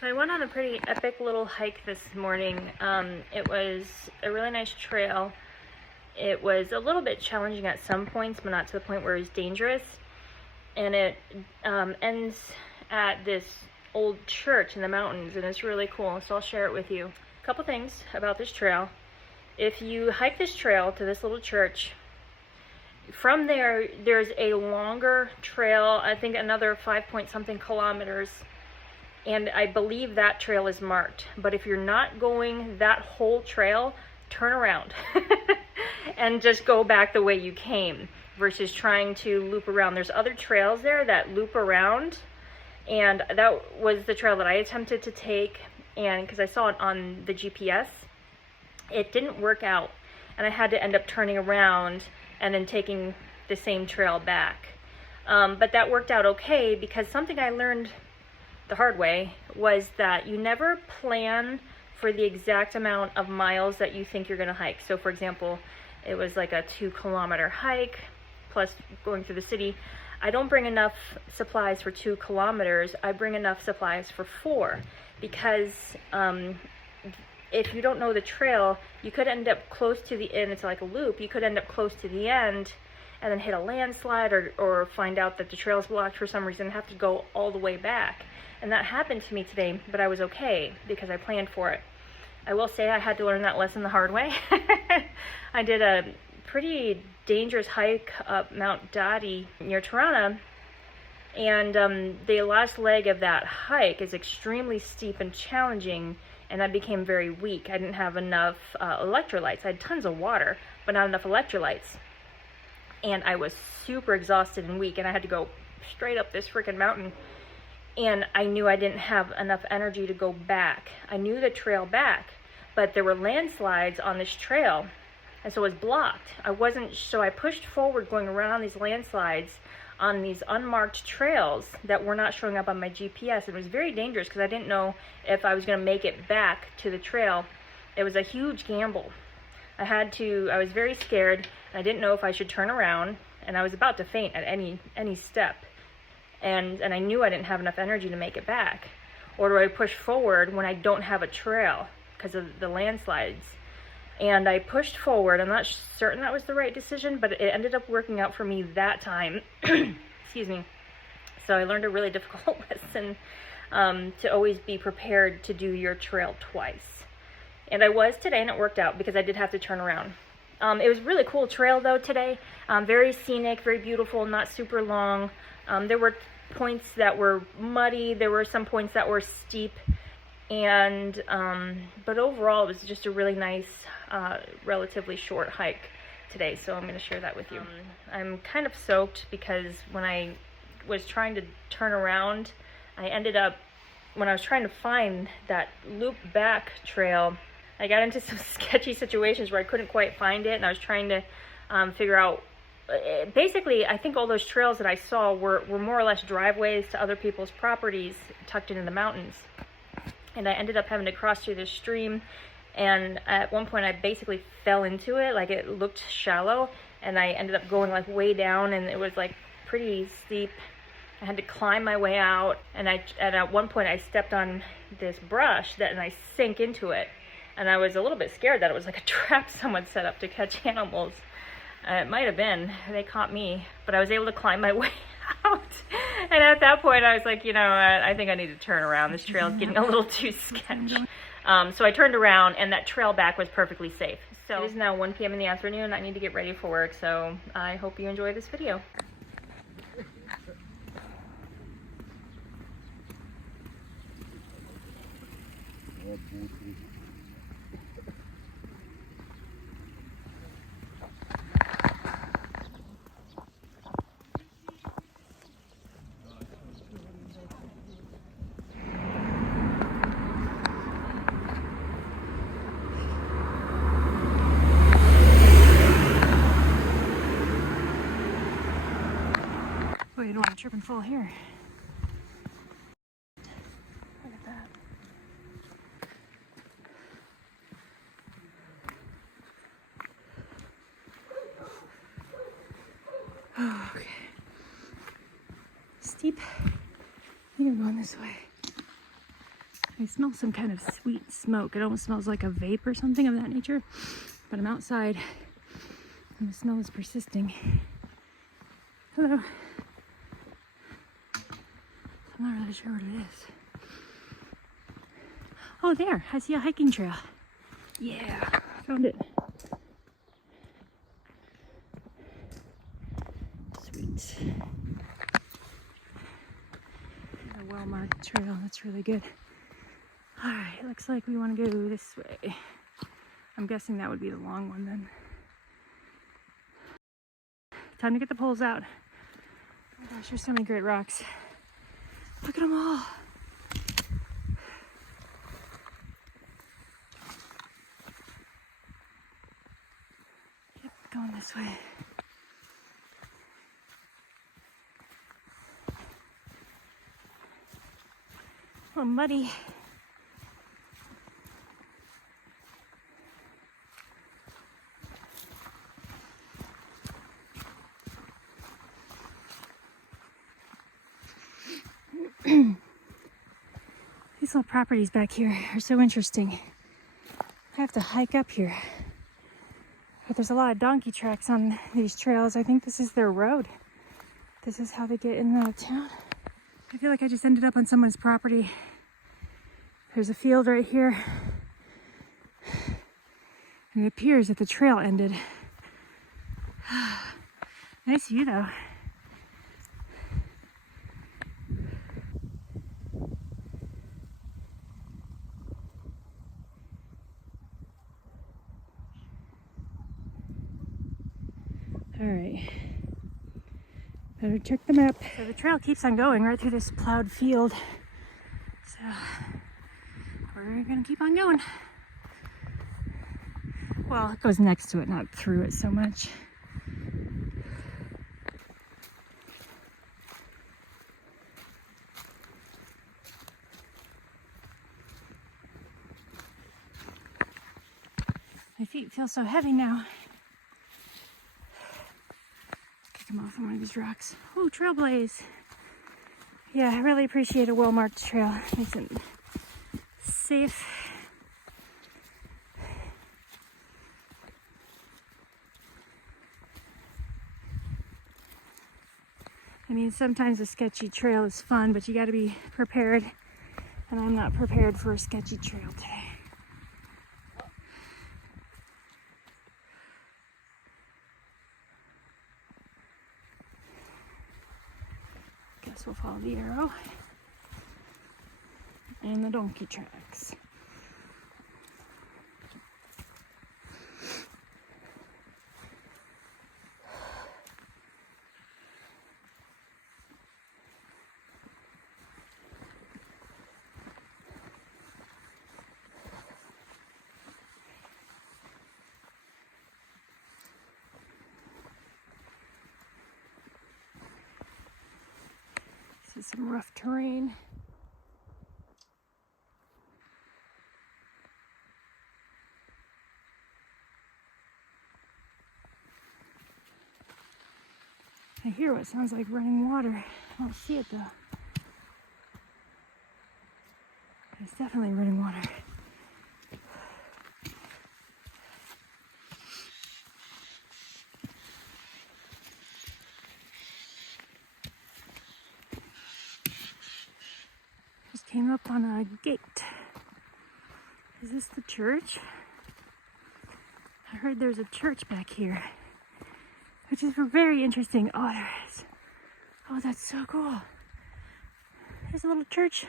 So I went on a pretty epic little hike this morning. It was a really nice trail. It was a little bit challenging at some points, but not to the point where it was dangerous. And it ends at this old church in the mountains, and it's really cool, so I'll share it with you. A couple things about this trail. If you hike this trail to this little church, from there, there's a longer trail, I think another 5-point-something kilometers, and I believe that trail is marked. But if you're not going that whole trail, turn around and just go back the way you came versus trying to loop around. There's other trails there that loop around, and that was the trail that I attempted to take, and because I saw it on the GPS, it didn't work out, and I had to end up turning around and then taking the same trail back. But that worked out okay, because something I learned the hard way was that you never plan for the exact amount of miles that you think you're going to hike. So for example, it was like a 2-kilometer hike plus going through the city. I don't bring enough supplies for 2 kilometers. I bring enough supplies for 4, because if you don't know the trail, you could end up close to the end. It's like a loop. You could end up close to the end and then hit a landslide, or find out that the trail's blocked for some reason and have to go all the way back. And that happened to me today, but I was okay because I planned for it. I will say I had to learn that lesson the hard way. I did a pretty dangerous hike up Mount Dadi near Tirana, and the last leg of that hike is extremely steep and challenging, and I became very weak. I didn't have enough electrolytes. I had tons of water, but not enough electrolytes. And I was super exhausted and weak, and I had to go straight up this freaking mountain. And I knew I didn't have enough energy to go back. I knew the trail back, but there were landslides on this trail, and so it was blocked. So I pushed forward going around these landslides on these unmarked trails that were not showing up on my GPS. It was very dangerous because I didn't know if I was going to make it back to the trail. It was a huge gamble. I was very scared, and I didn't know if I should turn around, and I was about to faint at any step. And I knew I didn't have enough energy to make it back. Or do I push forward when I don't have a trail because of the landslides? And I pushed forward. I'm not certain that was the right decision, but it ended up working out for me that time. Excuse me. So I learned a really difficult lesson, to always be prepared to do your trail twice. And I was today, and it worked out because I did have to turn around. It was a really cool trail though today. Very scenic, very beautiful, not super long. There were points that were muddy. There were some points that were steep. And but overall, it was just a really nice, relatively short hike today, so I'm going to share that with you. I'm kind of soaked because when I was trying to turn around, I ended up, when I was trying to find that loop back trail, I got into some sketchy situations where I couldn't quite find it, and I was trying to figure out, basically, I think all those trails that I saw were more or less driveways to other people's properties tucked into the mountains. And I ended up having to cross through this stream, and at one point I basically fell into it. Like, it looked shallow, and I ended up going like way down, and it was like pretty steep. I had to climb my way out, and at one point I stepped on this brush and I sank into it, and I was a little bit scared that it was like a trap someone set up to catch animals. It might have been. They caught me, but I was able to climb my way out. And at that point, I was like, you know what? I think I need to turn around. This trail is getting a little too sketch. So I turned around, and that trail back was perfectly safe. So it is now 1 p.m. in the afternoon. I need to get ready for work, so I hope you enjoy this video. Oh, you don't want to trip and fall here. Look at that. Oh, okay. Steep. I think I'm going this way. I smell some kind of sweet smoke. It almost smells like a vape or something of that nature. But I'm outside and the smell is persisting. Hello. I'm not really sure what it is. Oh, there. I see a hiking trail. Yeah, found it. Sweet. A well-marked trail. That's really good. All right, looks like we want to go this way. I'm guessing that would be the long one then. Time to get the poles out. Oh my gosh, there's so many great rocks. Look at them all. Keep going this way. A little muddy. These little properties back here are so interesting. I have to hike up here. But there's a lot of donkey tracks on these trails. I think this is their road. This is how they get in and out of town. I feel like I just ended up on someone's property. There's a field right here. And it appears that the trail ended. Nice view though. All right, better check the map. So the trail keeps on going right through this plowed field. So we're gonna keep on going. Well, it goes next to it, not through it so much. My feet feel so heavy now. Come off on one of these rocks. Oh, trailblaze. Yeah, I really appreciate a well-marked trail. Makes it safe. I mean, sometimes a sketchy trail is fun, but you got to be prepared. And I'm not prepared for a sketchy trail today. Guess we'll follow the arrow and the donkey tracks. This is some rough terrain. I hear what sounds like running water. I don't see it though. It's definitely running water. Just came up on a gate. Is this the church? I heard there's a church back here, which is very interesting. Oh, there it is. Oh, that's so cool. There's a little church.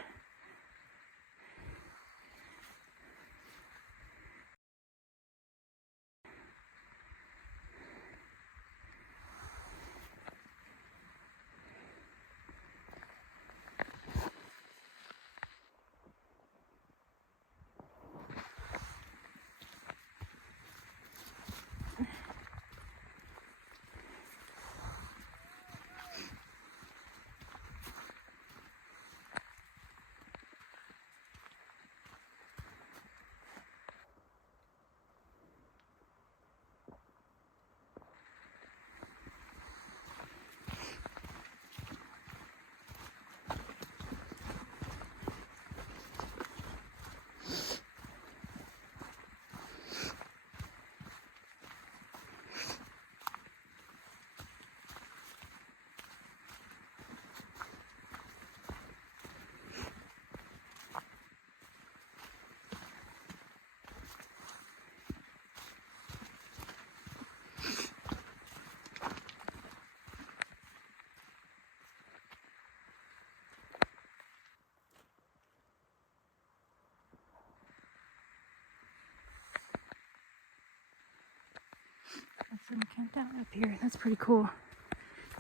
Some camped out up here. That's pretty cool.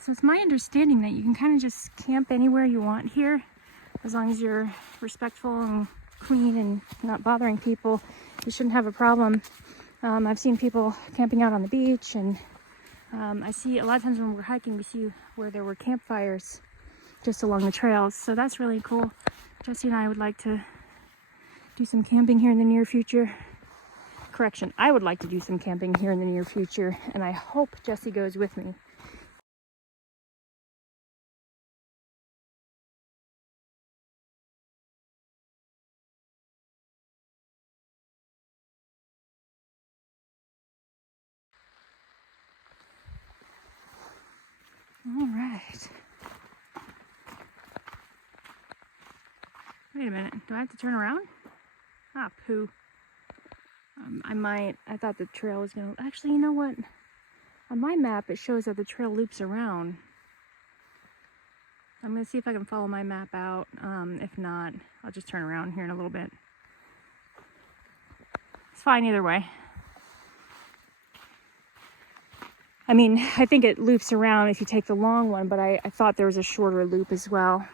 So it's my understanding that you can kind of just camp anywhere you want here, as long as you're respectful and clean and not bothering people. You shouldn't have a problem. I've seen people camping out on the beach, and I see a lot of times when we're hiking, we see where there were campfires just along the trails. So that's really cool. Jesse and I would like to do some camping here in the near future. Correction, I would like to do some camping here in the near future, and I hope Jesse goes with me. All right. Wait a minute. Do I have to turn around? Ah, poo. I thought the trail was gonna, actually, you know what? On my map, it shows that the trail loops around. I'm gonna see if I can follow my map out. If not, I'll just turn around here in a little bit. It's fine either way. I mean, I think it loops around if you take the long one, but I thought there was a shorter loop as well.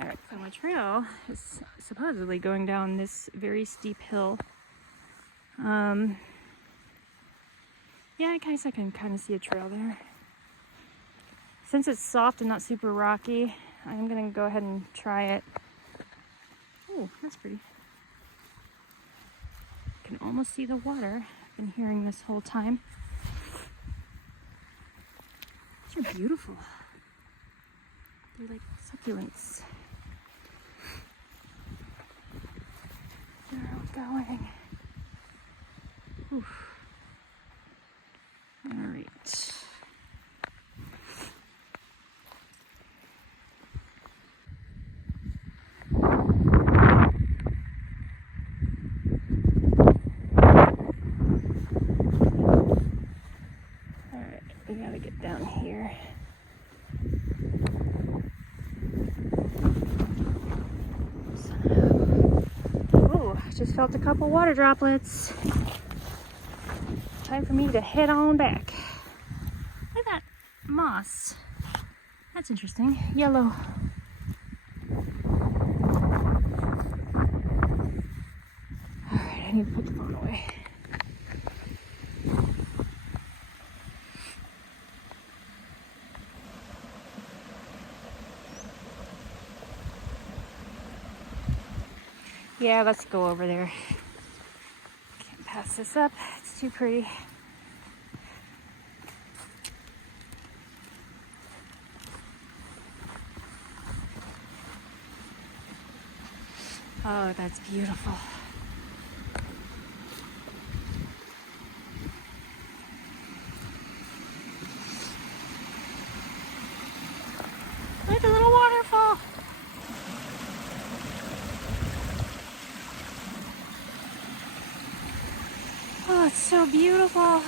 Alright, so my trail is supposedly going down this very steep hill. Yeah, I guess I can kind of see a trail there. Since it's soft and not super rocky, I'm gonna go ahead and try it. Oh, that's pretty. I can almost see the water. I've been hearing this whole time. These are beautiful. They're like succulents. Where are we going? Oof. All right. All right, we gotta get down here. Just felt a couple water droplets. Time for me to head on back. Look at that moss. That's interesting. Yellow. Alright, I need to put the phone away. Yeah, let's go over there. Can't pass this up. It's too pretty. Oh, that's beautiful. Look at the little waterfall. Oh, it's so beautiful.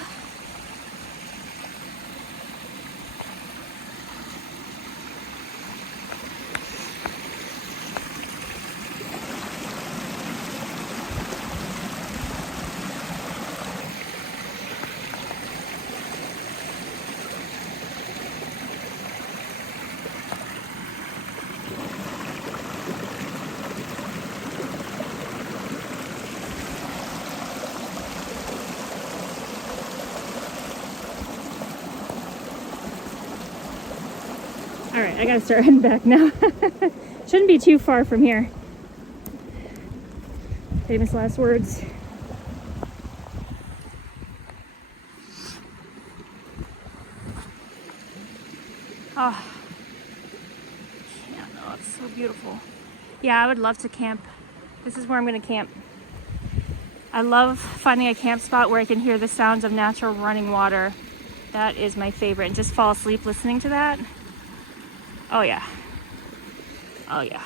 All right, I gotta start heading back now. Shouldn't be too far from here. Famous last words. Oh, yeah, no, it's so beautiful. Yeah, I would love to camp. This is where I'm gonna camp. I love finding a camp spot where I can hear the sounds of natural running water. That is my favorite, and just fall asleep listening to that. Oh yeah. Oh yeah.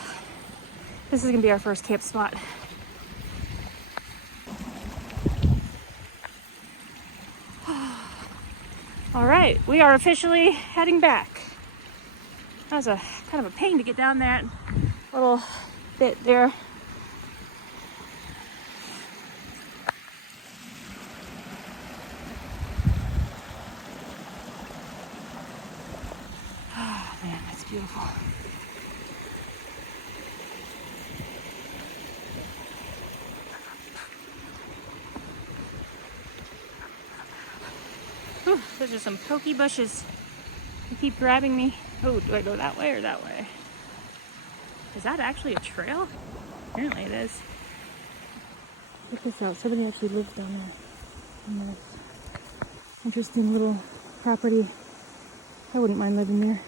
This is gonna be our first camp spot. All right, we are officially heading back. That was a kind of a pain to get down that little bit there. Oh man, that's beautiful. Whew, those are some pokey bushes. They keep grabbing me. Oh, do I go that way or that way? Is that actually a trail? Apparently it is. Check this out. Somebody actually lives down there. In this interesting little property. I wouldn't mind living there.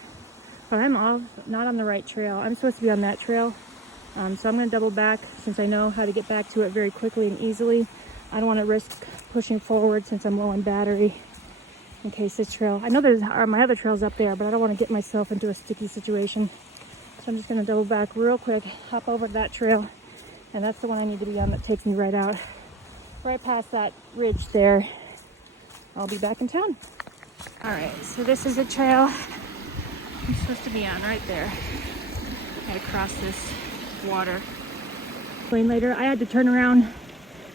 But I'm not on the right trail. I'm supposed to be on that trail. So I'm going to double back since I know how to get back to it very quickly and easily. I don't want to risk pushing forward since I'm low on battery in case this trail... I know there's my other trail's up there, but I don't want to get myself into a sticky situation. So I'm just going to double back real quick, hop over to that trail, and that's the one I need to be on that takes me right out. Right past that ridge there. I'll be back in town. Alright, so this is a trail I'm supposed to be on right there. I had to cross this water. Explain later. I had to turn around.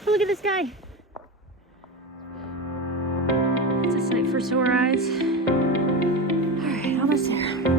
Oh, look at this guy. It's a sight for sore eyes. Alright, almost there.